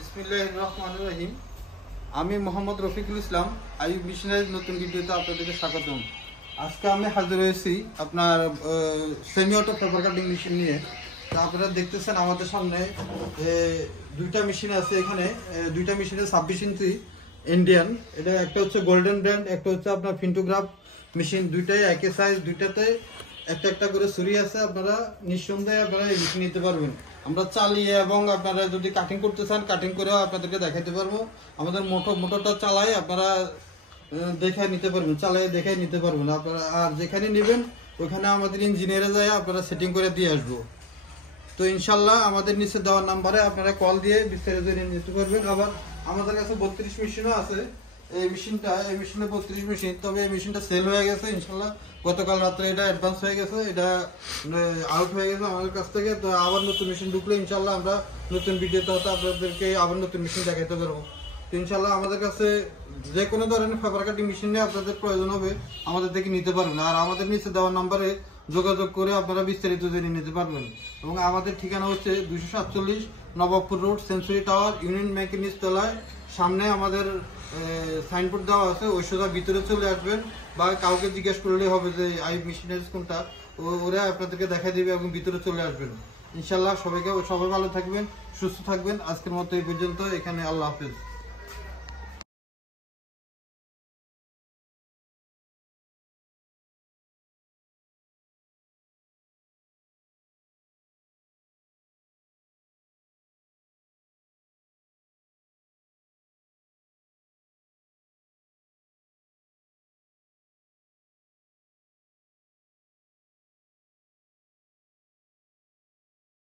বিসমিল্লাহির রহমানির রহিম। আমি মোহাম্মদ রফিকুল ইসলাম, আইয়ুব মিশনের নতুন ভিডিওতে আপনাদেরকে স্বাগতম। আজকে আমি হাজির হয়েছি আপনার semi auto paper cutting machine নিয়ে। তো আপনারা দেখতেছেন আমাদের সামনে দুইটা মেশিন আছে। এখানে দুইটা মেশিনের 26 ইঞ্চি ইন্ডিয়ান, এটা একটা হচ্ছে গোল্ডেন ব্র্যান্ড, একটা হচ্ছে আপনার ফিন্টোগ্রাফ মেশিন। দুইটাই একই সাইজ, দুইটাতে একটা একটা করে ছুরি আছে। আপনারা নিঃসন্দেহে আপনারা এই মেশিন নিতে পারবেন। আমরা চালিয়ে এবং আপনারা যদি কাটিং করতে চান কাটিং করেও আপনাদেরকে দেখাতে পারবো। আমাদের মোটরটা চালাই আপনারা দেখে নিতে পারবেন, চালাই দেখে নিতে পারবেন আপনারা। আর যেখানে নেবেন ওইখানে আমাদের ইঞ্জিনিয়ারে যায় আপনারা সেটিং করে দিয়ে আসবো। তো ইনশাল্লাহ আমাদের নিচে দেওয়ার নাম্বারে আপনারা কল দিয়ে বিস্তারিত নিতে পারবেন। আবার আমাদের কাছে 32 মেশিনও আছে। এই মেশিনে 32 মেশিন, তবে এই মেশিনটা সেল হয়ে গেছে ইনশাল্লাহ। গতকাল রাত্রে এটা অ্যাডভান্স হয়ে গেছে, এটা আউট হয়ে গেছে আমাদের কাছ থেকে। তো আবার নতুন মেশিন ঢুকলে ইনশাল্লাহ আমরা নতুন ভিডিওতে হয়তো আপনাদেরকে আবার নতুন মেশিন দেখাতে পারবো। তো ইনশাল্লাহ আমাদের কাছে যে কোনো ধরনের পেপার কাটিং মেশিন নিয়ে আপনাদের প্রয়োজন হবে আমাদের থেকে নিতে পারবেন। আর আমাদের নিচে দেওয়ার নাম্বারে যোগাযোগ করে আপনারা বিস্তারিত জেনে নিতে পারবেন। এবং আমাদের ঠিকানা হচ্ছে 247 Nawabpur road, century tower, union ব্যাংকের নিচতলায়। সামনে আমাদের সাইনবোর্ড দেওয়া আছে, ওই সোজা ভিতরে চলে আসবেন বা কাউকে জিজ্ঞেস করলেই হবে যে আইয়ুব মেশিনারিজ কোনটা, ওরা আপনাদেরকে দেখা দিবে এবং ভিতরে চলে আসবেন। ইনশাল্লাহ সবাই ভালো থাকবেন, সুস্থ থাকবেন। আজকের মতো এই পর্যন্ত, এখানে আল্লাহ হাফেজ।